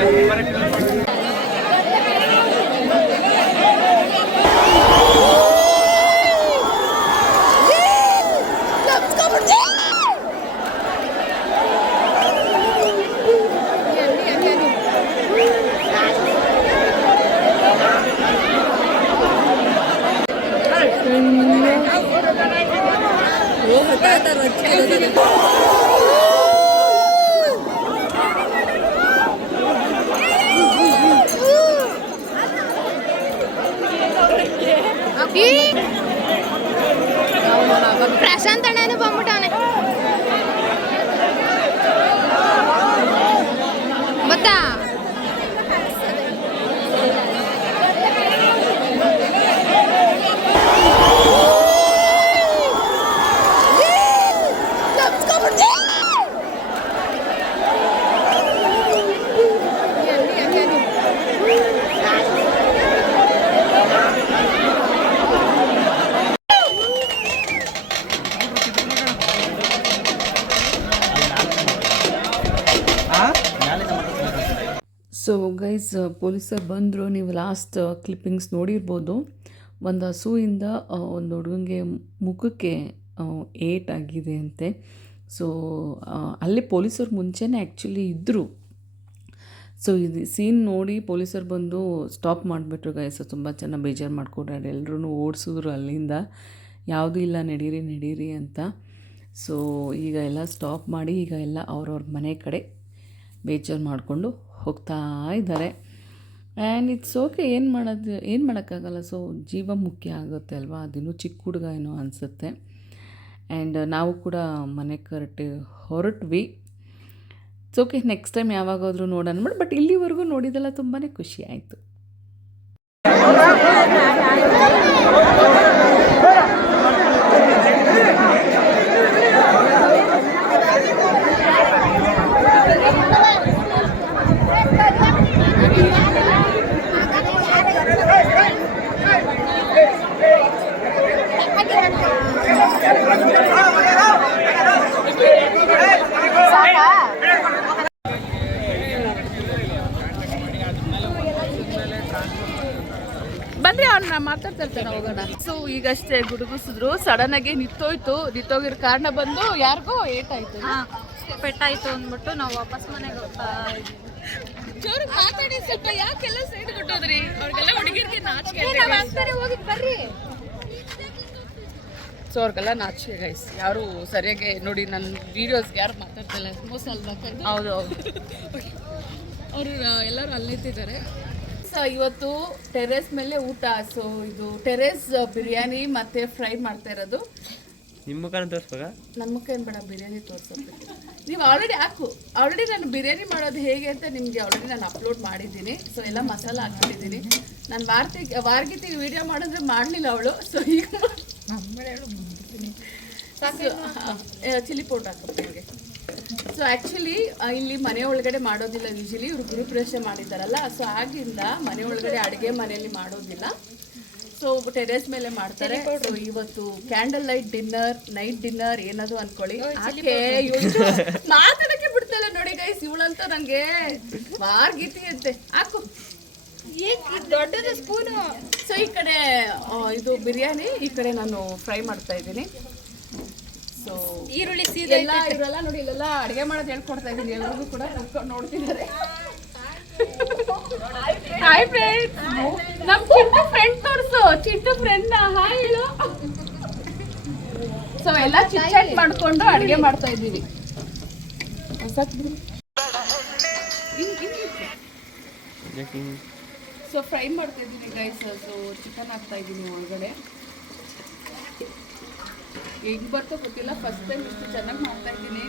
ಪ್ರಶಾಂತ್ ಅಣ್ಣನು ಬಂದ್ಬಿಟ್ಟವನೆ ಗೊತ್ತಾ. ಸೊ ಗೈಸ್, ಪೊಲೀಸರು ಬಂದರು. ನೀವು ಲಾಸ್ಟ್ ಕ್ಲಿಪ್ಪಿಂಗ್ಸ್ ನೋಡಿರ್ಬೋದು. ಒಂದು ಹಸುವಿಂದ ಒಂದು ಹುಡುಗನಿಗೆ ಮುಖಕ್ಕೆ ಏಟಾಗಿದೆ ಅಂತೆ. ಸೊ ಅಲ್ಲಿ ಪೊಲೀಸರು ಮುಂಚೆನೇ ಆ್ಯಕ್ಚುಲಿ ಇದ್ದರು. ಸೊ ಇದು ಸೀನ್ ನೋಡಿ ಪೊಲೀಸರು ಬಂದು ಸ್ಟಾಪ್ ಮಾಡಿಬಿಟ್ರು ಗೈಸ್. ತುಂಬ ಚೆನ್ನಾಗಿ ಬೇಜಾರು ಮಾಡ್ಕೊಂಡ್ರು, ಎಲ್ಲರೂ ಓಡಿಸಿದ್ರು ಅಲ್ಲಿಂದ. ಯಾವುದೂ ಇಲ್ಲ, ನಡೀರಿ ಅಂತ. ಸೊ ಈಗ ಎಲ್ಲ ಸ್ಟಾಪ್ ಮಾಡಿ ಈಗ ಎಲ್ಲ ಅವ್ರವ್ರ ಮನೆ ಕಡೆ ಬೇಜಾರು ಮಾಡಿಕೊಂಡು ಹೋಗ್ತಾ ಇದ್ದಾರೆ. ಆ್ಯಂಡ್ ಇಟ್ಸ್ ಓಕೆ, ಏನು ಮಾಡೋಕ್ಕಾಗಲ್ಲ. ಸೊ ಜೀವ ಮುಖ್ಯ ಆಗುತ್ತೆ ಅಲ್ವಾ. ಅದಿನ್ನೂ ಚಿಕ್ಕ ಹುಡುಗ ಏನೋ ಅನಿಸುತ್ತೆ. ಆ್ಯಂಡ್ ನಾವು ಕೂಡ ಮನೆ ಹೊರಟ್ವಿ. ಇಟ್ಸ್ ಓಕೆ, ನೆಕ್ಸ್ಟ್ ಟೈಮ್ ಯಾವಾಗಾದರೂ ನೋಡೋಣ. ಬಟ್ ಇಲ್ಲಿವರೆಗೂ ನೋಡಿದೆಲ್ಲ ತುಂಬಾ ಖುಷಿ ಆಯಿತು. ಬನ್ರಿ, ಅವ್ರನ್ನ ಮಾತಾಡ್ತಿರ್ತಾನೆ, ಹೋಗೋಣ. ಸೊ ಈಗಷ್ಟೇ ಗುಡುಗಿಸಿದ್ರು, ಸಡನ್ ಆಗಿ ನಿಂತೋಗಿರೋ ಕಾರಣ ಬಂದು ಯಾರಿಗೋ ಏಟಾಯ್ತು, ಪೆಟ್ಟಾಯ್ತು ಅಂದ್ಬಿಟ್ಟು ನಾವು ವಾಪಸ್ ಮನೆಗೆ ಹೋಗ್ತಾ ಇದ್ವಿ. ಜೋರಾಗಿ ಮಾತಾಡಿ ಸ್ವಲ್ಪ. ಯಾಕೆಲ್ಲ ಸೈಡ್ ಕೊಟ್ಟೋದ್ರಿ? ಅವ್ರಿಗೆಲ್ಲ ಹುಡುಗಿರಿಗೆ ನಾಚಿಕೆ ಬರ್ರಿ. ಸೊ ಅವ್ರಿಗೆಲ್ಲ ನಾಚಿಕೆ ಗೈಸ್. ಯಾರು ಸರಿಯಾಗಿ ನೋಡಿ ನನ್ನ ವೀಡಿಯೋಸ್ಗೆ ಯಾರು ಮಾತಾಡ್ತಿಲ್ಲ. ಮೋಸ ಅಲ್ವಾ? ಹೌದು ಅವರು ಎಲ್ಲರೂ ಅಲ್ಲಿ ನಿಂತಿದ್ದಾರೆ. ಸೊ ಇವತ್ತು ಟೆರೇಸ್ ಮೇಲೆ ಊಟ. ಸೊ ಇದು ಟೆರೇಸ್ ಬಿರಿಯಾನಿ ಮತ್ತೆ ಫ್ರೈ ಮಾಡ್ತಾ ಇರೋದು. ನಿಮ್ಮ ಮುಖಾನ ತೋರಿಸ್ಬೇಕಾ? ನನ್ನ ಮುಖ ಏನು ಬೇಡ, ಬಿರಿಯಾನಿ ತೋರಿಸೋದು. ನೀವು ಆಲ್ರೆಡಿ ನಾನು ಬಿರಿಯಾನಿ ಮಾಡೋದು ಹೇಗೆ ಅಂತ ನಿಮಗೆ ಆಲ್ರೆಡಿ ನಾನು ಅಪ್ಲೋಡ್ ಮಾಡಿದ್ದೀನಿ. ಸೊ ಎಲ್ಲ ಮಸಾಲ ಹಾಕ್ಬಿಟ್ಟಿದ್ದೀನಿ. ನಾನು ವಾರ್ಗಿತಿಗೆ ವಿಡಿಯೋ ಮಾಡಿದ್ರೆ ಮಾಡಲಿಲ್ಲ ಅವಳು. ಸೊ ಈಗ ಚಿಲ್ಲಿ ಪೌಡರ್ ಹಾಕೋದು ನಿಮಗೆ. ಸೊ ಆ್ಯಕ್ಚುಲಿ ಇಲ್ಲಿ ಮನೆ ಒಳಗಡೆ ಮಾಡೋದಿಲ್ಲ ಯೂಶಲಿ. ಇವರು ಗೃಹಪ್ರವೇಶ ಮಾಡಿದ್ದಾರಲ್ಲ, ಸೊ ಆಗಿಂದ ಮನೆ ಒಳಗಡೆ ಅಡುಗೆ ಮನೆಯಲ್ಲಿ ಮಾಡೋದಿಲ್ಲ. ಸೊ ಟೆರೇಸ್ ಮೇಲೆ ಮಾಡ್ತಾರೆ. ಸೊ ಇವತ್ತು candle light dinner, night dinner ಏನದು ಅನ್ಕೊಳ್ಳಿ. ಆಕೆ ಮಾತಾಡಕ್ಕೆ ಬಿಡ್ತಾಳೆ ನೋಡಿ ಗೈಸ್, ಇವಳಂತ ನಂಗೆ ವಾರ್ಗಿತಿ ಅಂತೆ. ಹಾಕು ದೊಡ್ಡದ ಸ್ಪೂನು. ಸೊ ಈ ಕಡೆ ಇದು ಬಿರಿಯಾನಿ, ಈ ಕಡೆ ನಾನು ಫ್ರೈ ಮಾಡ್ತಾ ಇದ್ದೀನಿ. ಸೊ ಈರುಳ್ಳಿ ಸೀದೆಲ್ಲ ಇವರೆಲ್ಲ ನೋಡಿ ಇಲ್ಲೆಲ್ಲ ಅಡುಗೆ ಮಾಡೋದು ಹೇಳ್ಕೊಡ್ತಾ ಇದ್ದೀನಿ. ಎಲ್ಲರಿಗೂ ಕೂಡ ಕೂತ್ಕೊಂಡು ನೋಡ್ತಿದ್ದಾರೆ. ಹಾಯ್ ಫ್ರೆಂಡ್, ನಮ್ ಚಿಂಟು ಫ್ರೆಂಡ್ ತೋರಿಸು. ಚಿಂಟು ಫ್ರೆಂಡ್ ಹಾಯ್ ಹೇಳು. ಸೊ ಎಲ್ಲ ಚಿಟ್ ಮಾಡ್ಕೊಂಡು ಅಡುಗೆ ಮಾಡ್ತಾ ಇದ್ದೀವಿ. ಸೊ ಫ್ರೈ ಮಾಡ್ತಾ ಇದ್ದೀನಿ ಗೈಸ್. ಸೊ ಚಿಕನ್ ಹಾಕ್ತಾ ಇದ್ದೀನಿ ಒಳಗಡೆ. ಹೆಂಗ್ ಬರ್ತೋ ಗೊತ್ತಿಲ್ಲ, ಫಸ್ಟ್ ಟೈಮ್ ಇಷ್ಟು ಚೆನ್ನಾಗಿ ಮಾಡ್ತಾ ಇದ್ದೀನಿ.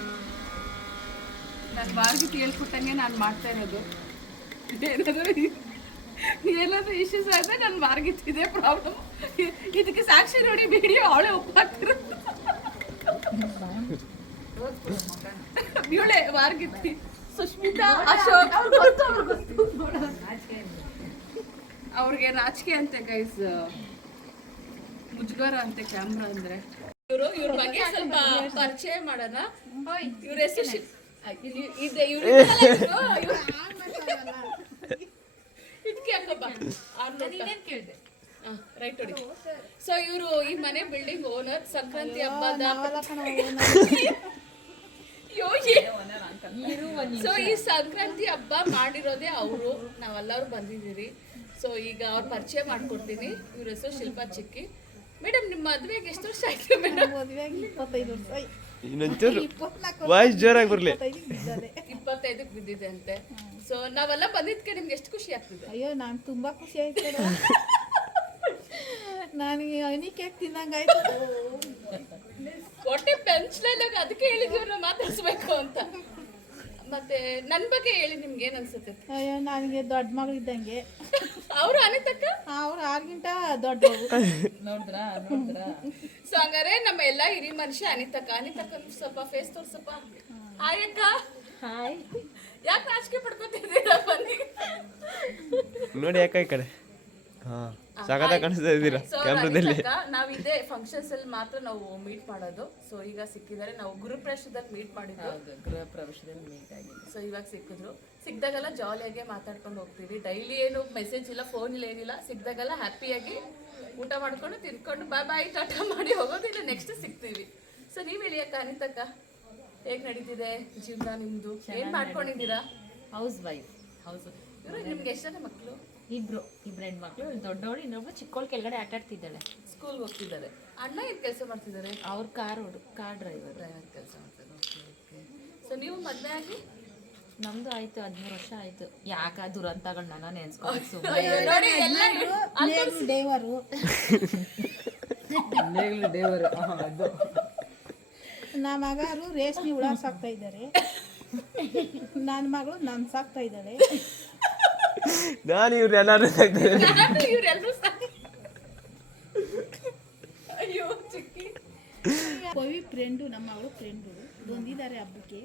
ನಾನು ವಾರ್ಗಿತಿ ಹೇಳ್ಕೊಟ್ಟಂಗೆ ನಾನು ಮಾಡ್ತಾ ಇರೋದು. ಏನಾದರೂ ಇಶ್ಯೂಸ್ ಆದರೆ ನಾನು ವಾರ್ಗಿತಿದೆ ಪ್ರಾಬ್ಲಮ್. ಇದಕ್ಕೆ ಸಾಕ್ಷಿ ನೋಡಿ ವಿಡಿಯೋ ಅವಳೇ ಒಪ್ಪಾಗ್ತಿರೋದು. ಇವಳೆ ವಾರ್ಗಿತಿ ಸುಷ್ಮಿತಾ ಅಶೋಕ್. ಅವ್ರಿಗೆ ನಾಚಿಕೆ ಅಂತೆ ಗೈಸ್, ಮುಜುಗರ ಅಂತೆ ಕ್ಯಾಮ್ರಾ ಅಂದ್ರೆ. ಇವ್ರ ಬಗ್ಗೆ ಸ್ವಲ್ಪ ಪರಿಚಯ ಮಾಡೋಣ. ಇವ್ರ ಹೆಸರು ಇದೆ. ಇದಕ್ಕೆ ಹಾಕಪ್ಪ ಕೇಳಿದೆ. ರೈಟ್ ನೋಡಿ. ಸೊ ಇವರು ಈ ಮನೆ ಬಿಲ್ಡಿಂಗ್ ಓನರ್. ಸಂಕ್ರಾಂತಿ ಹಬ್ಬದ ಸೊ ಈ ಸಂಕ್ರಾಂತಿ ಹಬ್ಬ ಮಾಡಿರೋದೇ ಅವರು. ನಾವೆಲ್ಲರೂ ಬಂದಿದ್ದೀರಿ. ಸೊ ಈಗ ಅವ್ರ ಪರಿಚಯ ಮಾಡ್ಕೊಡ್ತೀನಿ. ಇವ್ರ ಹೆಸರು ಶಿಲ್ಪಾ ಚಿಕ್ಕಿ. ಮೇಡಮ್ ನಿಮ್ಮ ಮದುವೆಗೆ ಎಷ್ಟು ವರ್ಷ ಆಯ್ತು ಮೇಡಮ್? ಮದುವೆಗೆ 25 ವರ್ಷ. ಇನ್ನೊಂಚೂರು ವಾಯ್ಸ್ ಜೋರಾಗಿ ಬರಲಿ. 25ಕ್ಕೆ ಬಿದ್ದಿದೆ ಅಂತೆ. ಸೊ ನಾವೆಲ್ಲ ಬಂದಿದ್ದಕ್ಕೆ ನಿಮ್ಗೆ ಎಷ್ಟು ಖುಷಿ ಆಗ್ತಿದೆ? ಅಯ್ಯೋ ನಾನು ತುಂಬಾ ಖುಷಿ ಆಯ್ತು. ನನಗೆ ಹನಿ ಕೇಕ್ ತಿನ್ನಂಗಾಯ್ತು. ಹೊಟ್ಟೆ ಪೆನ್ಸ್ಲಲ್ಲ, ಅದಕ್ಕೆ ಹೇಳಿದ್ವಿ ಮಾತಾಡ್ಸ್ಬೇಕು ಅಂತ. ಮತ್ತೆ ನನ್ನ ಬಗ್ಗೆ ಹೇಳಿ, ನಿಮ್ಗೆ ಏನ್ ಅನ್ಸುತ್ತೆ? ಅಯ್ಯೋ ನನಗೆ ದೊಡ್ಡ ಮಗಳು ಇದ್ದಂಗೆ. ಅವರು ಅನಿತಕ್ಕ ಅವ್ರು 6 ಗಿಂತ ದೊಡ್ಡವರು. ನೋಡಿದ್ರಾ? ಸೊ ಹಂಗಾರೆ ನಮ್ಮ ಎಲ್ಲ ಹಿರಿ ಮನುಷ್ಯ ಅನಿತಕ್ಕ ಸ್ವಲ್ಪ ಫೇಸ್ ತೋರ್ಸಪ್ಪ. ಹಾಯ್ ಅಕ್ಕ. ಹಾಯ್. ಯಾಕೆ ನಾಚಿಕೆ ಪಡ್ಕೊತಿದ್ದೀರಾ? ಬನ್ನಿ ನೋಡಿ ಯಾಕ ಈ ಕಡೆ. ಹಾ ಸಾಕಾಗ ಕಾಣಿಸ್ತಾ ಇದ್ದೀರಾ ಕ್ಯಾಮ್ರಾದಲ್ಲಿ. ನಾವು ಇದೇ ಫಂಕ್ಷನ್ಸ್ ಅಲ್ಲಿ ಮಾತ್ರ ನಾವು ಮೀಟ್ ಮಾಡೋದು. ಸೊ ಈಗ ಸಿಕ್ಕಿದ್ದಾರೆ. ನಾವು ಗೃಹಪ್ರವೇಶದಲ್ಲಿ ಮೀಟ್ ಮಾಡಿದ್ದು. ಗೃಹಪ್ರವೇಶದಲ್ಲಿ ಮೀಟ್ ಆಗಿ ಸೊ ಇವಾಗ ಸಿಕ್ಕಿದ್ರು. ಸಿಕ್ದಾಗೆಲ್ಲ ಜಾಲಿಯಾಗಿ ಮಾತಾಡ್ಕೊಂಡು ಹೋಗ್ತೀವಿ. ಡೈಲಿ ಏನು ಮೆಸೇಜ್ ಇಲ್ಲ, ಫೋನ್ ಇಲ್ಲ, ಏನಿಲ್ಲ. ಸಿಕ್ದಾಗೆಲ್ಲ ಹ್ಯಾಪಿಯಾಗಿ ಊಟ ಮಾಡ್ಕೊಂಡು ತಿನ್ಕೊಂಡು ಬಾಯ್ ಬಾಯ್ ಟಾಟಾ ಮಾಡಿ ಹೋಗೋದಿಲ್ಲ. ನೆಕ್ಸ್ಟ್ ಸಿಗ್ತೀವಿ. ಸೊ ನೀವು ಹೇಳಿ ಅಕ್ಕ, ಅನಿತಕ್ಕ ಹೇಗೆ ನಡೀತಿದೆ ಜೀವನ ನಿಮ್ದು? ಏನ್ ಮಾಡ್ಕೊಂಡಿದ್ದೀರಾ? House wife. ಇವರು ನಿಮ್ಗೆ ಎಷ್ಟು ಜನ ಮಕ್ಕಳು? ಇಬ್ರು ಹೆಣ್ಮಕ್ಳು. ದೊಡ್ಡವಳು, ಇನ್ನೊಬ್ಳು ಚಿಕ್ಕವಳು ಕೆಳಗಡೆ ಆಟ ಆಡ್ತಿದ್ದಾಳೆ. ಸ್ಕೂಲ್ಗೆ ಹೋಗ್ತಿದ್ದಾರೆ. ಅಣ್ಣ ಏನು ಕೆಲಸ ಮಾಡ್ತಿದ್ದಾರೆ? ಅವ್ರ ಕಾರ್ ಡ್ರೈವರ್ ಕೆಲಸ ಮಾಡ್ತಾರೆ. ಸೊ ನೀವು ಮದುವೆ ಆಗಿ? ನಮ್ದು ಆಯ್ತು 13 ವರ್ಷ ಆಯ್ತು. ಯಾಕ ದುರಂತಗಳು ನನ್ನ ನೆನ್ಸ್ಕೊಂಡು ದೇವರು ನಮ್ಮ ಮಗರು ರೇಷ್ಮೆ ಹುಳ ಸಾಕ್ತಾ ಇದ್ದಾರೆ. ನನ್ನ ಮಗಳು ನಾನು ಸಾಕ್ತಾ ಇದ್ದಾಳೆ. ನಾನು ಇವ್ರು ಎಲ್ಲರೂ ಇವರೆಲ್ಲರೂ ಅಯ್ಯೋ ಚಿಕ್ಕಿ. ಪವಿ ಫ್ರೆಂಡು, ನಮ್ಮ ಮಗಳು ಫ್ರೆಂಡು ಬಂದಿದ್ದಾರೆ ಹಬ್ಬಕ್ಕೆ.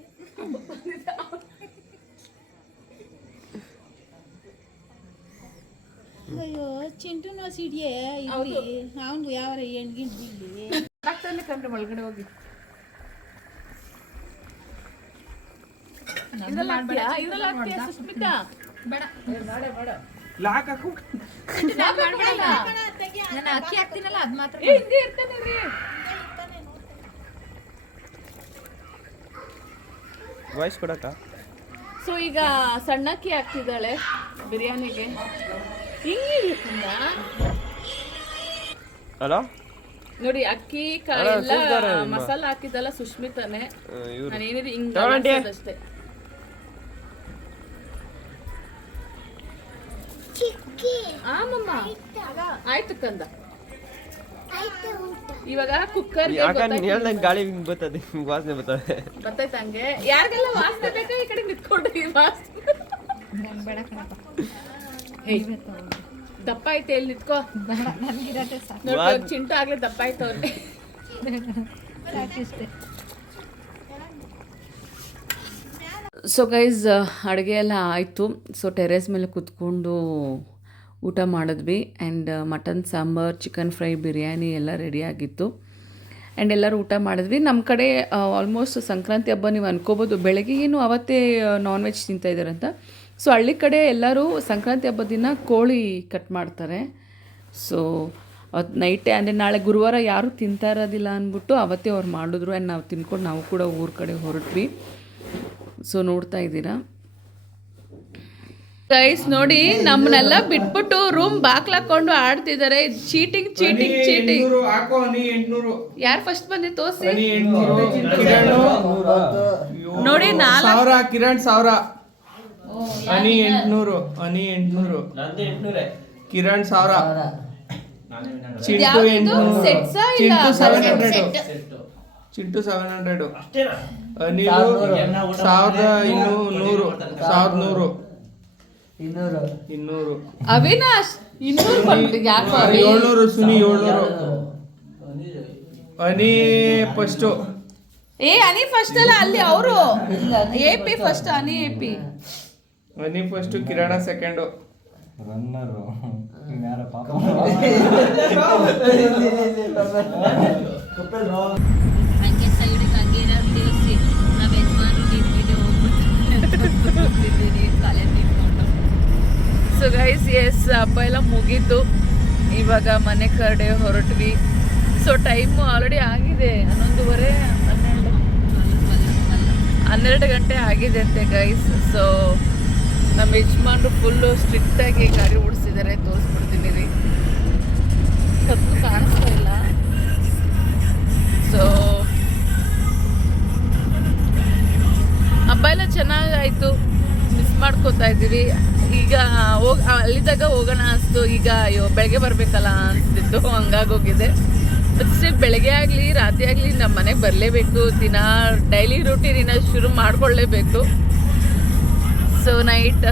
ಅಯ್ಯೋ ಚಿಂಟುನ ಸಿಡಿಯೇ ಇಲ್ಲಿ ಅವನಿಗೂ ಯಾವ ಹೆಣ್ಗಿನ್ ಬಿಲ್ಲಿ ಕಂಡ್ರೆ ಒಳಗಡೆ ಹೋಗಿ ಸುಸ್ಮಿತಾ ಬೇಡ ಲಾಕ್ ಹಾಕು. ನಾನು ಅಕ್ಕಿ ಹಾಕ್ತೀನಲ್ಲ ಅದು ಮಾತ್ರ. ಹಿಂಗೆ ಇರ್ತಾನೆ ರೀ. ವಾಯ್ಸ್ ಕೊಡಕ್ಕ. ಸೊ ಈಗ ಸಣ್ಣಕ್ಕಿ ಹಾಕ್ತಿದ್ದಾಳೆ ಬಿರಿಯಾನಿಗೆ. ಹಿಂಗಿರುತ್ತಂದ ಹಲೋ ನೋಡಿ. ಅಕ್ಕಿ ಎಲ್ಲ ಮಸಾಲ ಹಾಕಿದ್ದಲ್ಲ ಸುಷ್ಮಿತಾನೆ. ನಾನು ಏನಿದೆ ಹಿಂಗೆ ಅಷ್ಟೇ. ಆಮಮ್ಮ ಆಯ್ತು ಕಂದ. ಇವಾಗ ಕುಕ್ಕರ್ ಯಾಕ ನೀನ್ ಹೇಳ್ದಂಗೆ ಗಾಳಿ ಹಿಂಗ್ ಬರ್ತದೆ, ಹಿಂಗ್ ವಾಸನೆ ಬರ್ತದೆ. ಬರ್ತೈತೆ ಹಂಗೆ. ಯಾರಿಗೆಲ್ಲ ವಾಸನೆ ಬೇಕಾ ಈ ಕಡೆ ನಿಂತ್ಕೊಂಡ್ರಿ ವಾಸನೆ. ದಪ್ಪ ಐತೆ ಎಲ್ಲಿ ನಿಂತ್ಕೋ. ನೋಡಿ ಚಿಂಟು ಆಗ್ಲೇ ದಪ್ಪ ಆಯ್ತವ್ರೆ. ಸೊ ಗೈಸ್ ಅಡುಗೆ ಎಲ್ಲ ಆಯಿತು. ಸೊ ಟೆರೇಸ್ ಮೇಲೆ ಕೂತ್ಕೊಂಡು ಊಟ ಮಾಡಿದ್ವಿ. And mutton sambar, chicken fry, biryani ಎಲ್ಲ ರೆಡಿಯಾಗಿತ್ತು. ಆ್ಯಂಡ್ ಎಲ್ಲರೂ ಊಟ ಮಾಡಿದ್ವಿ. ನಮ್ಮ ಕಡೆ ಆಲ್ಮೋಸ್ಟ್ ಸಂಕ್ರಾಂತಿ ಹಬ್ಬ ನೀವು ಅನ್ಕೋಬೋದು ಬೆಳಗ್ಗೆಗೇನು ಅವತ್ತೇ ನಾನ್ ವೆಜ್ ತಿಂತಾಯಿದ್ದಾರೆ ಅಂತ. ಸೊ ಹಳ್ಳಿ ಕಡೆ ಎಲ್ಲರೂ ಸಂಕ್ರಾಂತಿ ಹಬ್ಬದ ದಿನ ಕೋಳಿ ಕಟ್ ಮಾಡ್ತಾರೆ. ಸೊ ಅವತ್ತು ನೈಟೇ ಅಂದರೆ ನಾಳೆ ಗುರುವಾರ ಯಾರೂ ತಿಂತಾ ಇರೋದಿಲ್ಲ ಅಂದ್ಬಿಟ್ಟು ಅವತ್ತೇ ಅವ್ರು ಮಾಡಿದ್ರು. ಆ್ಯಂಡ್ ನಾವು ತಿನ್ಕೊಂಡು ನಾವು ಕೂಡ ಊರ ಕಡೆ ಹೊರಟ್ವಿ. ಸೊ ನೋಡ್ತಾ ಇದ್ದೀರಾ ಗೈಸ್, ನೋಡಿ ನಮ್ಮನ್ನೆಲ್ಲ ಬಿಟ್ಬಿಟ್ಟು ರೂಮ್ ಬಾಕ್ಲಾಕೊಂಡು ಆಡ್ತಿದ್ದಾರೆ. Cheating cheating cheating. ಯಾರು ಫಸ್ಟ್ ಬಂದಿ ತೋರಿಸಿ ನೋಡಿ. 1000 ಕಿರಣ್ 1000, ಅನಿ 800, ಅನಿ 800, ಕಿರಣ್ 1000, ಚಿಂಟು 800, ಚಿಂಟು 700, ಅನಿಲು 1100, 1100, 200, ಅವಿನಾಶ್ 200 ಬಂತು. ಯಾಕೋ 700, ಸುನಿ 700, ಅನಿ ಫಸ್ಟು. ಅನಿ ಫಸ್ಟ್ ಅಲ್ಲ, ಅಲ್ಲಿ ಅವರು AP ಫಸ್ಟ್. ಅನಿ AP, ಅನಿ ಫಸ್ಟು, ಕಿರಣ ಸೆಕೆಂಡು. ಹಂಗೆ ಸೈಡಿಗೆ ಹಂಗೆ ಏನಾದ್ರು ತಿಳಿಸಿ ನಾವು ಯಜಮಾನರು ನೀರಿಗೆ ಹೋಗ್ಬಿಡ್ತೀವಿ ತಲೆ ತಿನ್ಕೊಂಡು. ಸೊ ಗೈಸ್, ಎಸ್ ಹಬ್ಬ ಎಲ್ಲ ಮುಗೀತು. ಇವಾಗ ಮನೆ ಕಡೆ ಹೊರಟ್ವಿ. ಸೊ ಟೈಮು ಆಲ್ರೆಡಿ ಆಗಿದೆ 11:30, 12 ಗಂಟೆ ಆಗಿದೆ ಅಂತೆ ಗೈಸ್. ಸೊ ನಮ್ಮ ಯಜಮಾನ್ರು ಫುಲ್ಲು ಸ್ಟ್ರಿಕ್ಟಾಗಿ ಗಾಡಿ ಓಡಿಸಿದ್ದಾರೆ. ತೋರಿಸ್ಬಿಡ್ತೀನಿ ರೀ, ಕತ್ತು ಕಾಣಿಸ್ತಾ ಇಲ್ಲ. ಸೊ ಹಬ್ಬ ಎಲ್ಲ ಚೆನ್ನಾಗಾಯಿತು. ಮಿಸ್ ಮಾಡ್ಕೋತಾ ಇದ್ದೀವಿ. ಈಗ ಅಲ್ಲಿದ್ದಾಗ ಹೋಗೋಣ ಅನಿಸ್ತು. ಈಗ ಅಯ್ಯೋ ಬೆಳಗ್ಗೆ ಬರಬೇಕಲ್ಲ ಅನಿಸ್ತಿತ್ತು, ಹಂಗಾಗೋಗಿದೆ. ಬಟ್ ಸ್ಟಿಲ್ ಬೆಳಗ್ಗೆ ಆಗಲಿ ರಾತ್ರಿ ಆಗಲಿ ನಮ್ಮ ಮನೆಗೆ ಬರಲೇಬೇಕು. ದಿನ ಡೈಲಿ ರೂಟೀನ್ ಶುರು ಮಾಡ್ಕೊಳ್ಳೇಬೇಕು. So night